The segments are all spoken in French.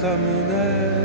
être à mon aide.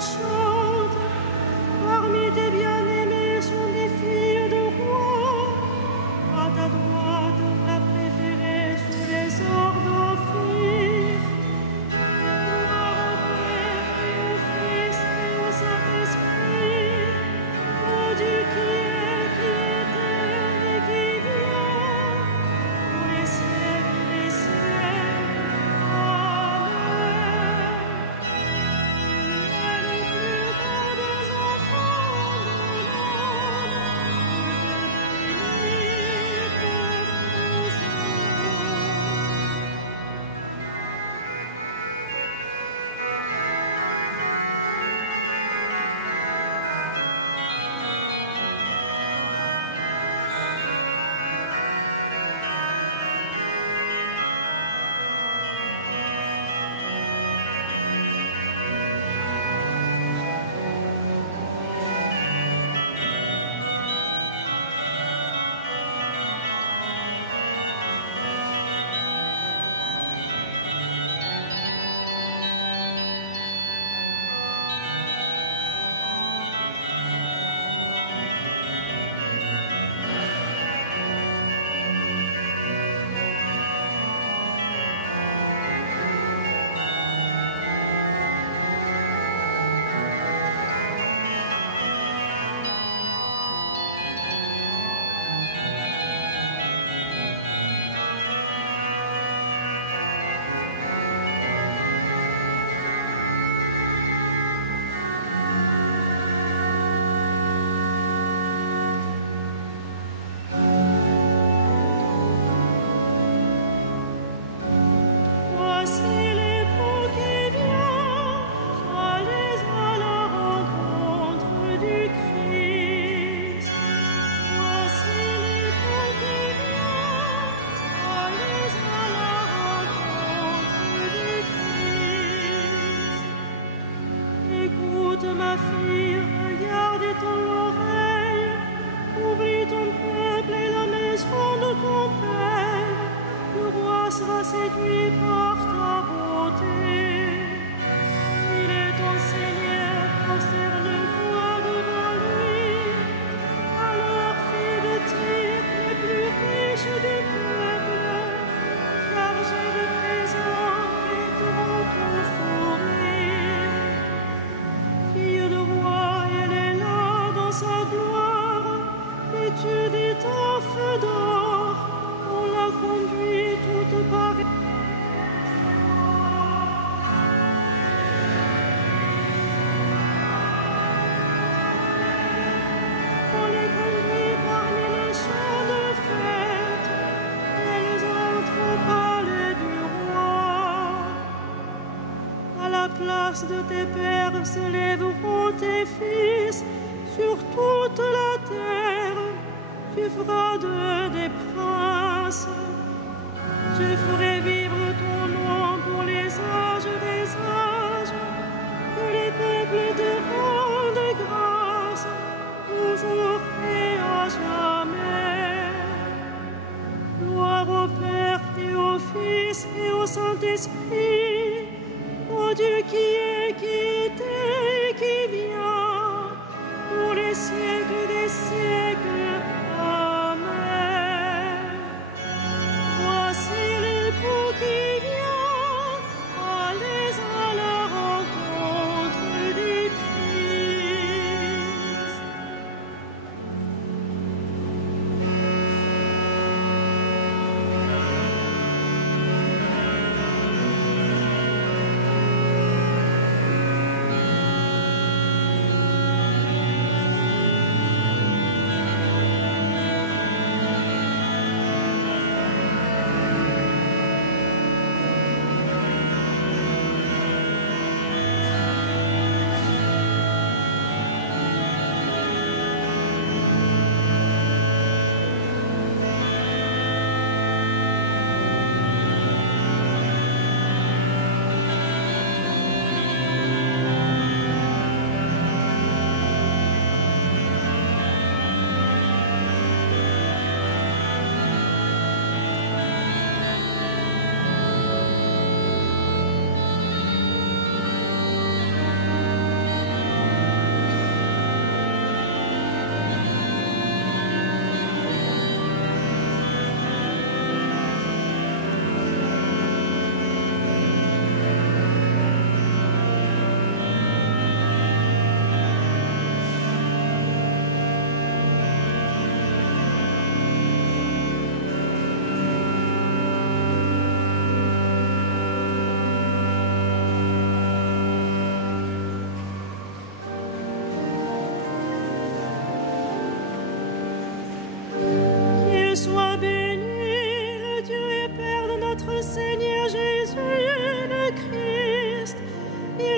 chante. Parmi tes bien-aimés sont des filles de roi. À ta droite, la préférée sous les ors d'Ophir. Gloire au Père et au Fils et au Saint-Esprit, au Dieu qui est, qui était et qui vient, pour les siècles des siècles. Amen. Il est le plus beau des enfants de l'homme, que de bénir pour toujours. Voici l'époux qui vient, allez à la rencontre du Christ. Voici l'époux qui vient, allez à la rencontre du Christ. Écoute ma fille, regarde ton oreille, oublie ton peuple et la maison de ton père. Le roi sera séduit par ta beauté. Il est ton Seigneur, prosterne-toi devant lui. Alors, fille de Tyr, les plus riches du peuple, chargés de présents qui t'auront ton sourire. Fille de roi, elle est là dans sa gloire, vêtue d'étoffe feu d'or. On l'a conduit toute parée. On les conduit parmi les champs de fête. Elles entrent au palais du roi. À la place de tes pères s'élèveront tes fils sur toute la terre. Tu feras d'eux des princes. Je ferai vivre ton nom pour les âges des âges. Que les peuples te rendent grâce, toujours et à jamais. Gloire au Père et au Fils et au Saint-Esprit, au Dieu qui est, qui était et qui vient, pour les siècles des siècles. Amen. Voici l'époux qui vient, allez à la rencontre du Christ.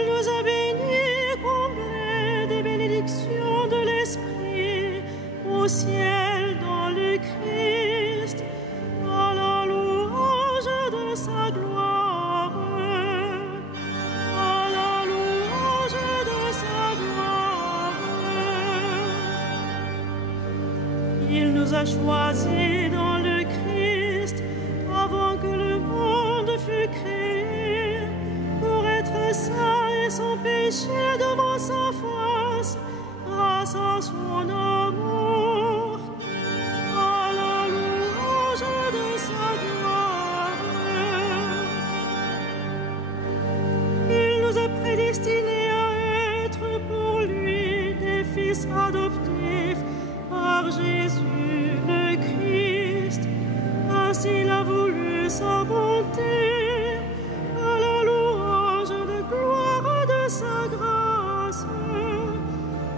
Il nous a bénis, comblés des bénédictions de l'Esprit, au ciel dans le Christ, à la louange de sa gloire. À la louange de sa gloire. Il nous a choisis dans le Christ avant que le monde fût créé, pour être saints et sans péché devant sa face, grâce à son amour. À la louange de sa gloire. Il nous a prédestinés à être pour lui des fils adoptifs par Jésus le Christ. Ainsi il a voulu sa bonté, à la louange de gloire de sa grâce,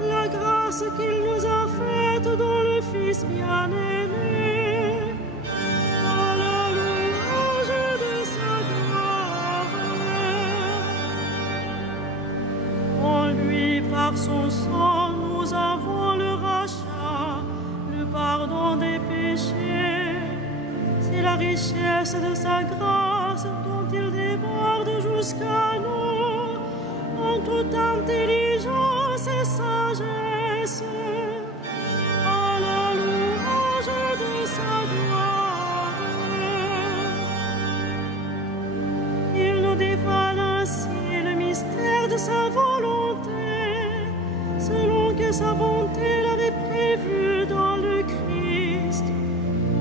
la grâce qu'il nous a faite dans le Fils bien-aimé, à la louange de sa gloire. En lui, par son sang, nous avons le rachat, le pardon des péchés. C'est la richesse de sa grâce dont il déborde jusqu'à nous, en toute intelligence et sagesse, à la louange de sa gloire. Il nous dévoile ainsi le mystère de sa volonté, selon que sa bonté l'avait prévu dans le Christ,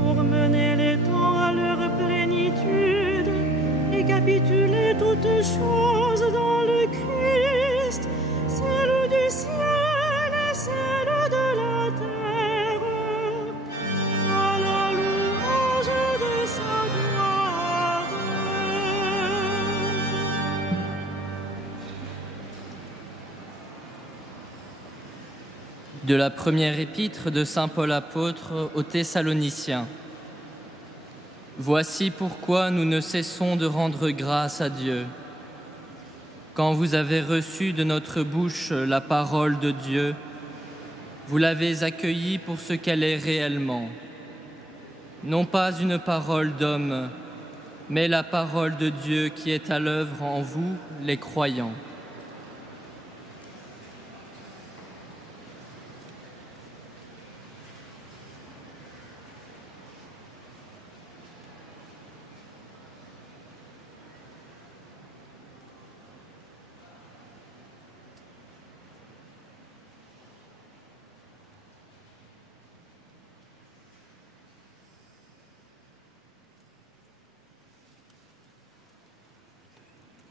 pour mener les temps à leur plénitude et capituler toutes choses dans le Christ, celle du ciel et celle de la terre, à la louange de sa gloire. De la première épître de saint Paul apôtre aux Thessaloniciens. Voici pourquoi nous ne cessons de rendre grâce à Dieu. Quand vous avez reçu de notre bouche la parole de Dieu, vous l'avez accueillie pour ce qu'elle est réellement. Non pas une parole d'homme, mais la parole de Dieu qui est à l'œuvre en vous, les croyants.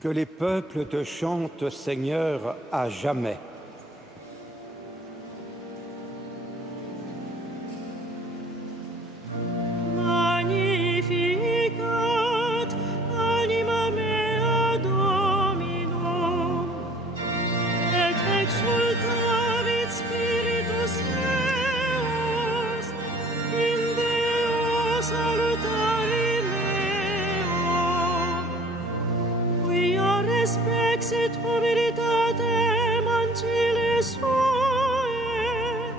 Que les peuples te chantent, Seigneur, à jamais. Magnificat anima mea Dominum, et exultavit spiritus meus, in Deo salutari meo, quia respexit humilitatem ancile suae,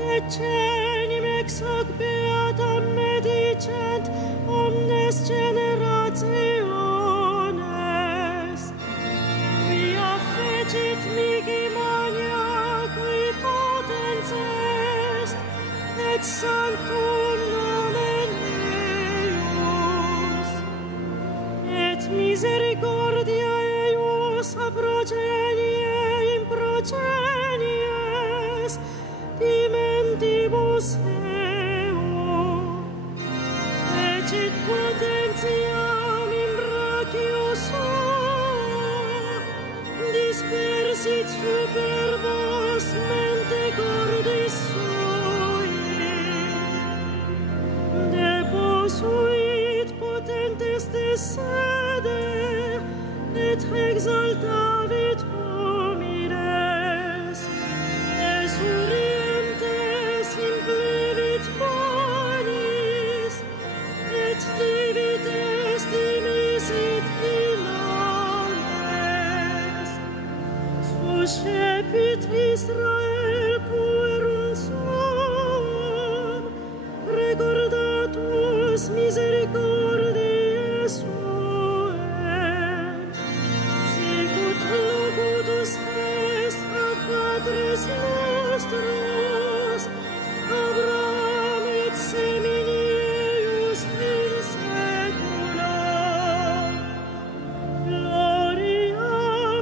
et cenim ex hoc beatam medicent omnes generationes, quia fecit mihi mania qui potens est, et sanctum nomen eius, et misericordia eius a progenie in progenies dimentibus eo, fecit potentiam in brachio suo, dispersit superbos mente cordis sui, deposuit potentes de sede, et exaltavit homiles, esurientes implevit bonis, et divides dimisit inanes, recepit Israel puerum suum, recordatus misericordiae suae, sicut locutus est ad Patres nostros, Abraham et seminius in saecula. Gloria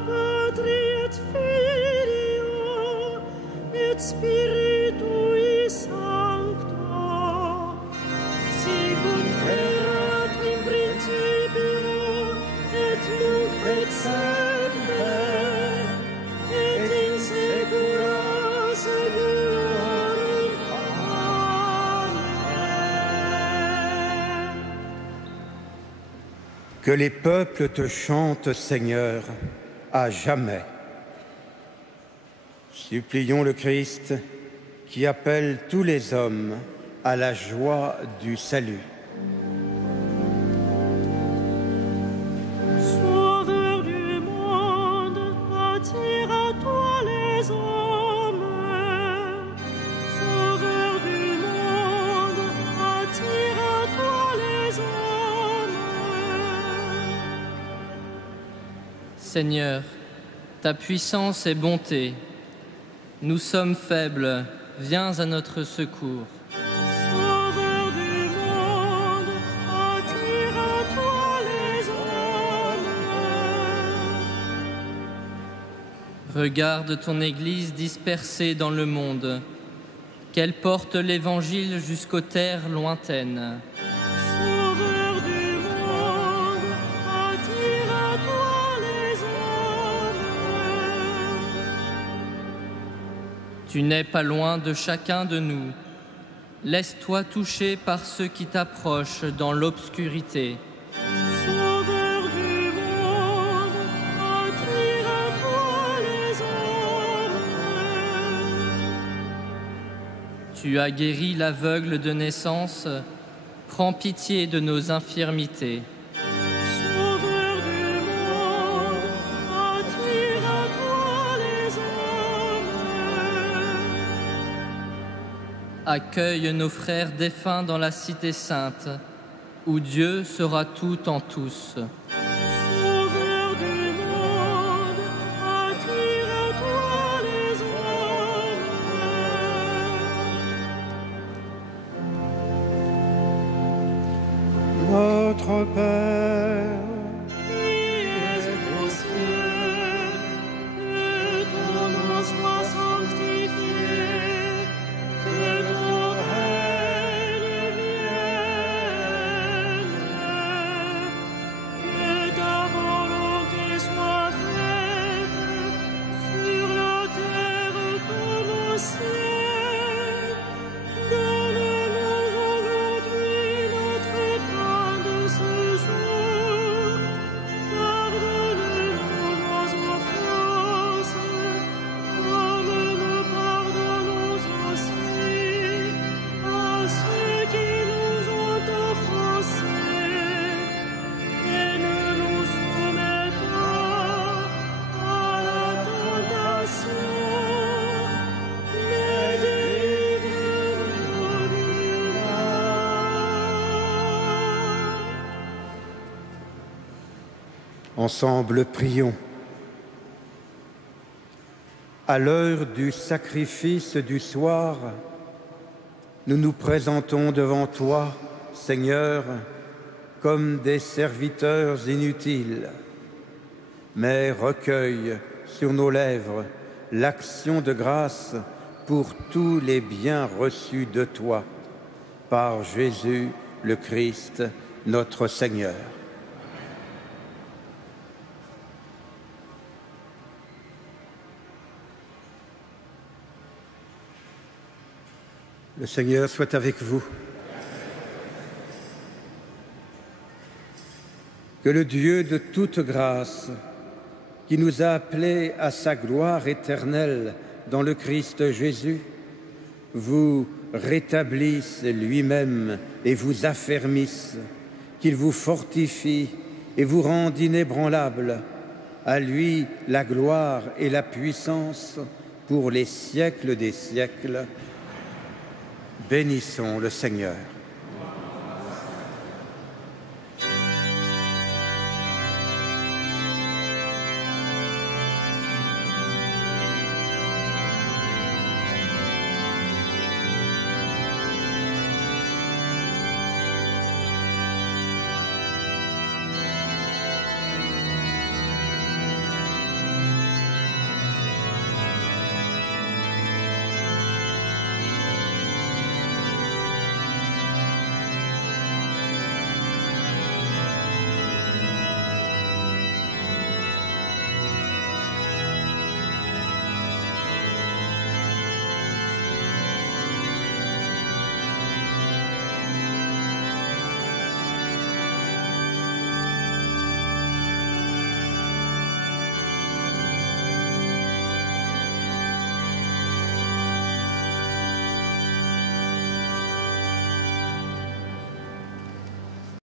Patri et Filio et Spiritui Sancto, sicut erat in principio et nunc et semper et in saecula saeculorum. Amen. Que les peuples te chantent, Seigneur, à jamais. Supplions le Christ qui appelle tous les hommes à la joie du salut. Sauveur du monde, attire à toi les hommes. Sauveur du monde, attire à toi les hommes. Seigneur, ta puissance et bonté, nous sommes faibles, viens à notre secours. Sauveur du monde, attire à toi les hommes. Regarde ton Église dispersée dans le monde, qu'elle porte l'Évangile jusqu'aux terres lointaines. Sauveur du monde, attire à toi les hommes. Tu n'es pas loin de chacun de nous. Laisse-toi toucher par ceux qui t'approchent dans l'obscurité. Sauveur du monde, attire à toi les hommes. Tu as guéri l'aveugle de naissance, prends pitié de nos infirmités. Sauveur du monde, attire à toi les hommes. Accueille nos frères défunts dans la cité sainte, où Dieu sera tout en tous. Sauveur du monde, attire à toi les hommes. Notre Père, Qui es aux cieux, que ton nom soit sanctifié, que ton règne vienne, que ta volonté soit faite sur la terre comme au ciel. Donne-nous aujourd'hui notre pain de ce jour. Pardonne-nous nos offenses, comme nous pardonnons aussi à ceux qui nous ont offensés. Et ne nous soumets pas à la tentation, mais délivre-nous du mal. ensemble prions. À l'heure du sacrifice du soir, nous nous présentons devant toi, Seigneur, comme des serviteurs inutiles, mais recueille sur nos lèvres l'action de grâce pour tous les biens reçus de toi, par Jésus le Christ, notre Seigneur. Le Seigneur soit avec vous. Que le Dieu de toute grâce, qui nous a appelés à sa gloire éternelle dans le Christ Jésus, vous rétablisse lui-même et vous affermisse, qu'il vous fortifie et vous rende inébranlable, À lui la gloire et la puissance pour les siècles des siècles. Bénissons le Seigneur.